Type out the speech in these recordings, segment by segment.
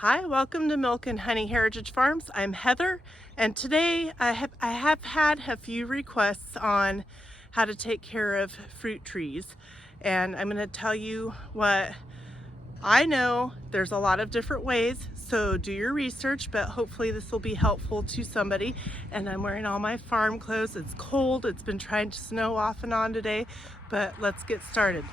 Hi, welcome to Milk and Honey Heritage Farms. I'm Heather, and today I have had a few requests on how to take care of fruit trees, and I'm going to tell you what I know. There's a lot of different ways, so do your research, but hopefully this will be helpful to somebody. And I'm wearing all my farm clothes. It's cold. It's been trying to snow off and on today, but let's get started.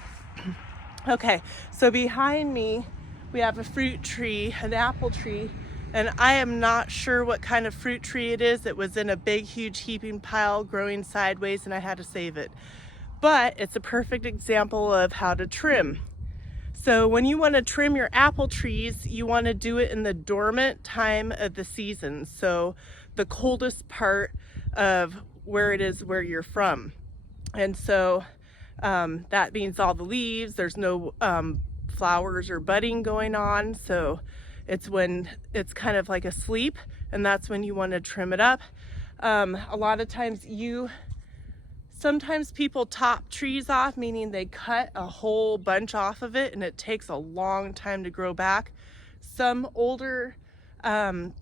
Okay, so behind me we have a fruit tree, an apple tree, and I am not sure what kind of fruit tree it is. It was in a big, huge heaping pile growing sideways and I had to save it. But it's a perfect example of how to trim. So when you want to trim your apple trees, you want to do it in the dormant time of the season. So the coldest part of where you're from. And so that means all the leaves, there's no flowers or budding going on, so it's when it's kind of like asleep, and that's when you want to trim it up. A lot of times sometimes people top trees off, meaning they cut a whole bunch off of it and it takes a long time to grow back. Some older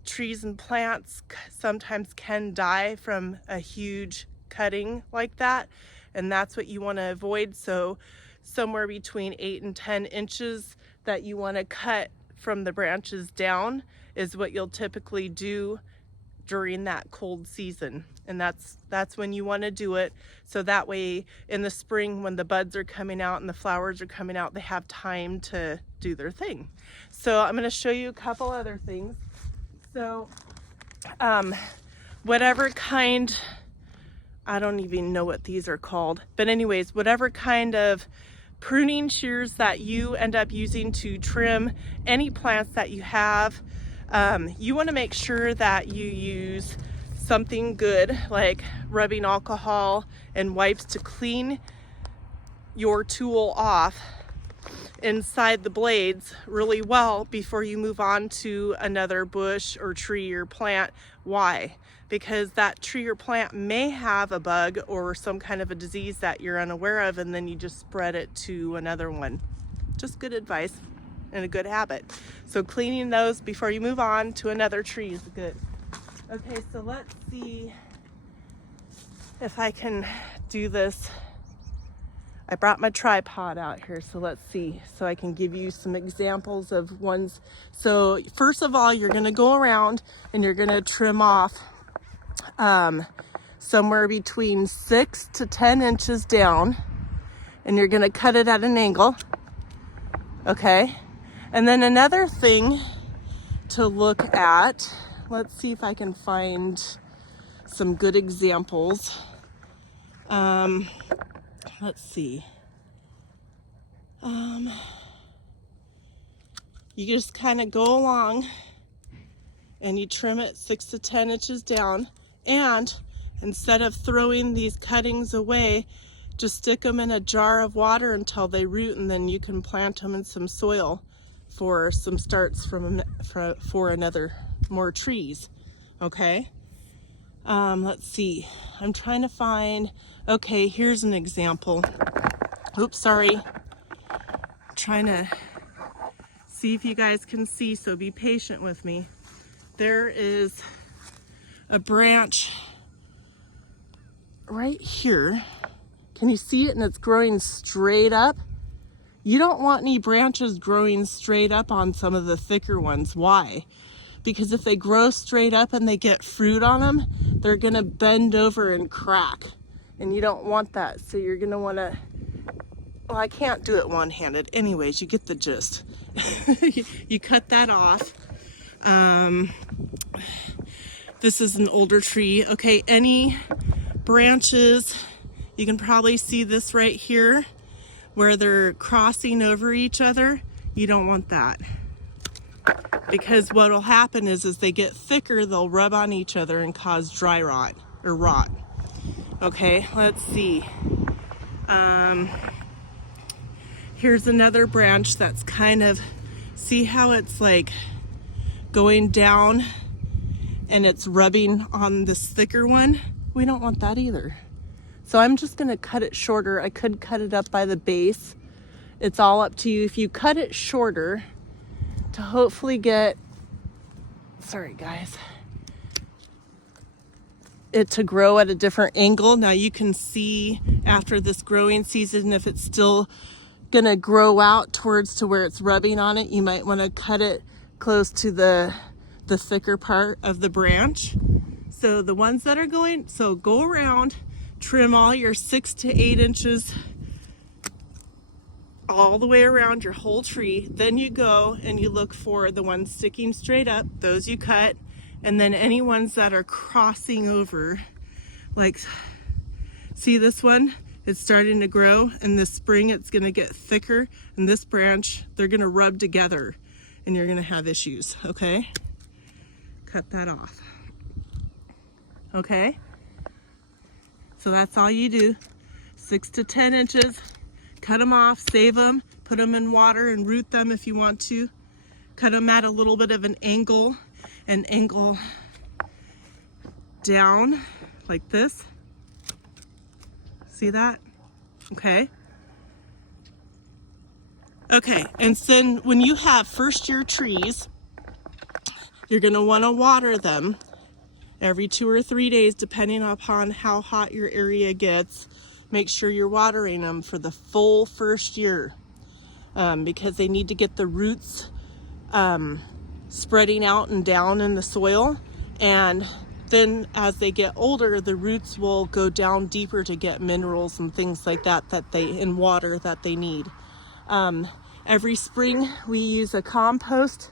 trees and plants sometimes can die from a huge cutting like that, and that's what you want to avoid. So somewhere between 8 and 10 inches that you want to cut from the branches down is what you'll typically do during that cold season, and that's when you want to do it, so that way in the spring when the buds are coming out and the flowers are coming out, they have time to do their thing. So I'm going to show you a couple other things. So whatever kind, I don't even know what these are called, but anyways, whatever kind of pruning shears that you end up using to trim any plants that you have, you want to make sure that you use something good like rubbing alcohol and wipes to clean your tool off inside the blades really well before you move on to another bush or tree or plant. Why? Because that tree or plant may have a bug or some kind of a disease that you're unaware of, and then you just spread it to another one. Just good advice and a good habit. So cleaning those before you move on to another tree is good. Okay, so let's see if I can do this. I brought my tripod out here, so let's see, so I can give you some examples of ones. So first of all, you're gonna go around and you're gonna trim off somewhere between 6 to 10 inches down, and you're gonna cut it at an angle, okay? And then another thing to look at, let's see if I can find some good examples. Let's see. You just kind of go along and you trim it 6 to 10 inches down, and instead of throwing these cuttings away, just stick them in a jar of water until they root, and then you can plant them in some soil for some starts for another more trees. Okay, let's see, I'm trying to find, okay, here's an example. Oops, sorry, trying to see if you guys can see, so be patient with me. There is a branch right here. Can you see it? And it's growing straight up. You don't want any branches growing straight up on some of the thicker ones. Why? Because if they grow straight up and they get fruit on them, they're gonna bend over and crack, and you don't want that. So you're gonna wanna, well, I can't do it one-handed. Anyways, you get the gist. You cut that off. This is an older tree. Okay, any branches, you can probably see this right here where they're crossing over each other. You don't want that, because what will happen is as they get thicker, they'll rub on each other and cause dry rot or rot. Okay, let's see. Here's another branch that's kind of, see how it's like going down and it's rubbing on this thicker one? We don't want that either. So I'm just gonna cut it shorter. I could cut it up by the base. It's all up to you. If you cut it shorter to hopefully get sorry guys, it to grow at a different angle. Now you can see after this growing season if it's still gonna grow out towards to where it's rubbing on it. You might want to cut it close to the thicker part of the branch. So the ones that are going, so go around, trim all your 6 to 8 inches all the way around your whole tree. Then you go and you look for the ones sticking straight up, those you cut, and then any ones that are crossing over, like see this one, it's starting to grow, and this spring it's going to get thicker, and this branch, they're going to rub together and you're going to have issues. Okay, cut that off. Okay, so that's all you do, 6 to 10 inches, cut them off, save them, put them in water and root them if you want to. Cut them at a little bit of an angle down like this. See that? Okay. Okay, and then when you have first year trees, you're gonna wanna water them every 2 or 3 days, depending upon how hot your area gets. Make sure you're watering them for the full first year because they need to get the roots spreading out and down in the soil. And then as they get older, the roots will go down deeper to get minerals and things like that in water that they need. Every spring we use a compost,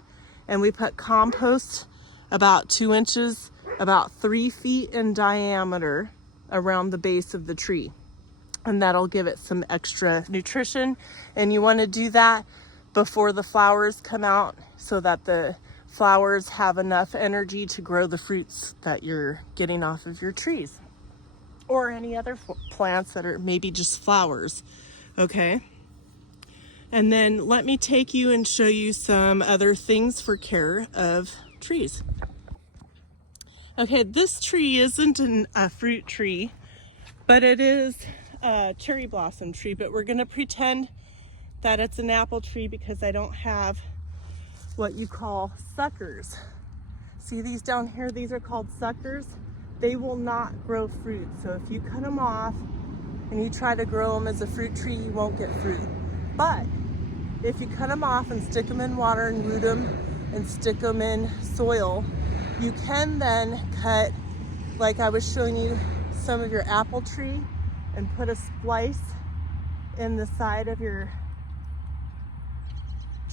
and we put compost about 2 inches, about 3 feet in diameter around the base of the tree. And that'll give it some extra nutrition. And you want to do that before the flowers come out so that the flowers have enough energy to grow the fruits that you're getting off of your trees or any other plants that are maybe just flowers. Okay. And then let me take you and show you some other things for care of trees. Okay, this tree isn't a fruit tree, but it is a cherry blossom tree, but we're gonna pretend that it's an apple tree because I don't have what you call suckers. See these down here? These are called suckers. They will not grow fruit. So if you cut them off and you try to grow them as a fruit tree, you won't get fruit. But if you cut them off and stick them in water and root them and stick them in soil, you can then cut, like I was showing you, some of your apple tree and put a splice in the side of your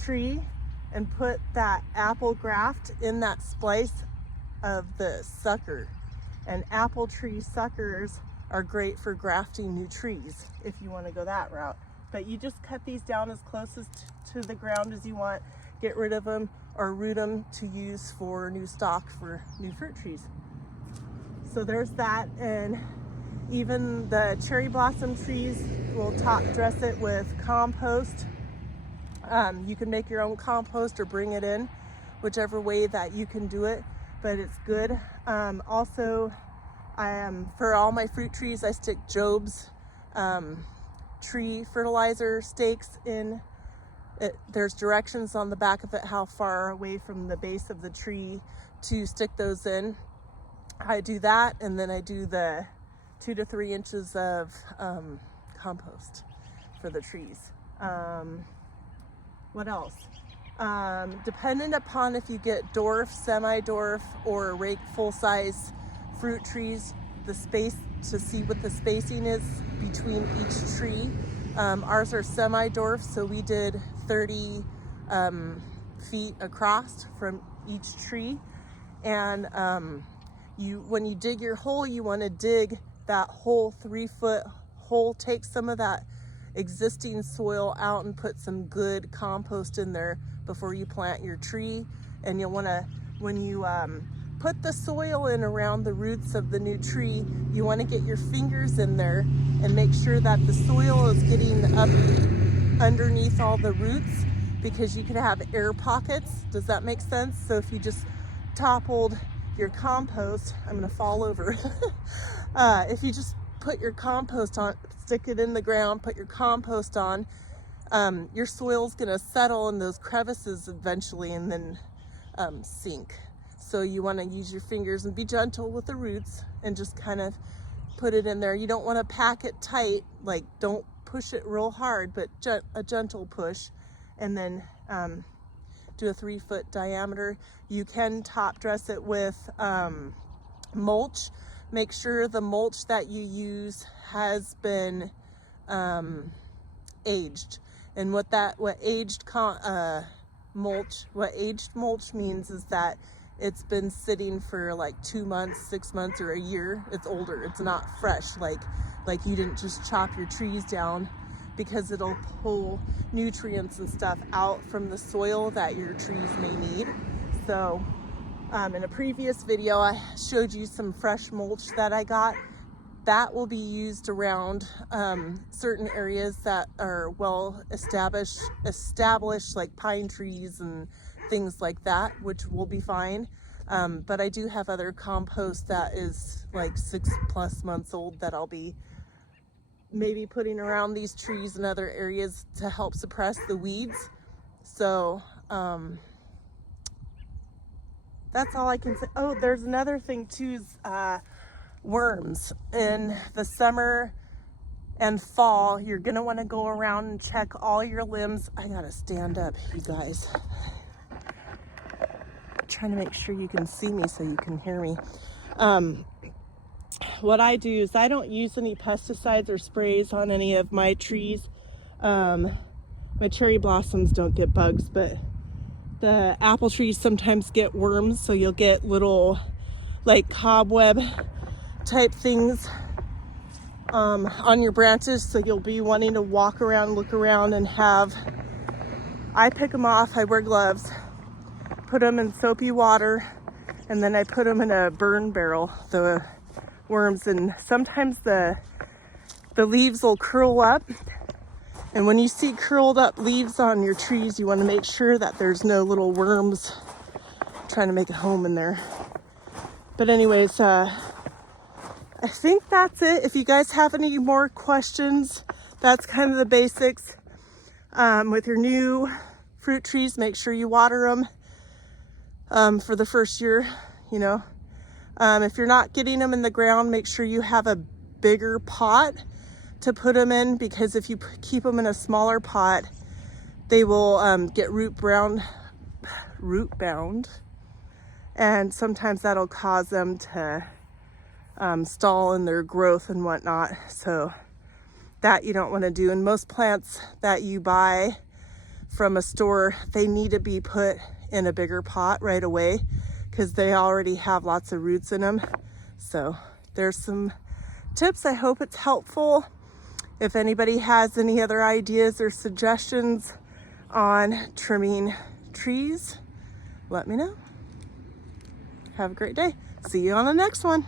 tree and put that apple graft in that splice of the sucker. And apple tree suckers are great for grafting new trees if you want to go that route. But you just cut these down as close to the ground as you want, get rid of them or root them to use for new stock for new fruit trees. So there's that. And even the cherry blossom trees, will top dress it with compost. You can make your own compost or bring it in, whichever way that you can do it, but it's good. Also, for all my fruit trees, I stick Job's tree fertilizer stakes in. There's directions on the back of it how far away from the base of the tree to stick those in. I do that, and then I do the 2 to 3 inches of compost for the trees. What else? Dependent upon if you get dwarf, semi-dwarf, or rake full-size fruit trees, the space to see what the spacing is between each tree. Ours are semi-dwarf, so we did 30 feet across from each tree. And when you dig your hole, you want to dig that whole 3-foot hole, take some of that existing soil out and put some good compost in there before you plant your tree. And you'll want to, when you put the soil in around the roots of the new tree, you want to get your fingers in there and make sure that the soil is getting up underneath all the roots, because you can have air pockets. Does that make sense? So if you just toppled your compost, I'm gonna fall over. If you just put your compost on, stick it in the ground, put your compost on, your soil's gonna settle in those crevices eventually and then sink. So you want to use your fingers and be gentle with the roots and just kind of put it in there. You don't want to pack it tight, like don't push it real hard, but a gentle push, and then do a 3-foot diameter. You can top dress it with mulch. Make sure the mulch that you use has been aged. And what aged mulch means is that it's been sitting for like 2 months, 6 months, or a year. It's older. It's not fresh, like you didn't just chop your trees down, because it'll pull nutrients and stuff out from the soil that your trees may need. So in a previous video, I showed you some fresh mulch that I got. That will be used around certain areas that are well established, like pine trees and things like that, which will be fine. But I do have other compost that is like 6+ months old that I'll be maybe putting around these trees and other areas to help suppress the weeds. So that's all I can say. Oh, there's another thing too, is worms. In the summer and fall, you're gonna want to go around and check all your limbs. I gotta stand up, you guys. I'm trying to make sure you can see me so you can hear me. What I do is I don't use any pesticides or sprays on any of my trees. My cherry blossoms don't get bugs, but the apple trees sometimes get worms, so you'll get little like cobweb type things on your branches, so you'll be wanting to walk around, look around, and I pick them off. I wear gloves, put them in soapy water, and then I put them in a burn barrel, the worms, and sometimes the leaves will curl up. And when you see curled up leaves on your trees, you want to make sure that there's no little worms trying to make a home in there. But anyways, I think that's it. If you guys have any more questions, that's kind of the basics. With your new fruit trees, make sure you water them for the first year, you know. If you're not getting them in the ground, make sure you have a bigger pot to put them in, because if you keep them in a smaller pot, they will get root bound, and sometimes that'll cause them to stall in their growth and whatnot. So that you don't want to do. And most plants that you buy from a store, they need to be put in a bigger pot right away, because they already have lots of roots in them. So there's some tips. I hope it's helpful. If anybody has any other ideas or suggestions on trimming trees, let me know. Have a great day. See you on the next one.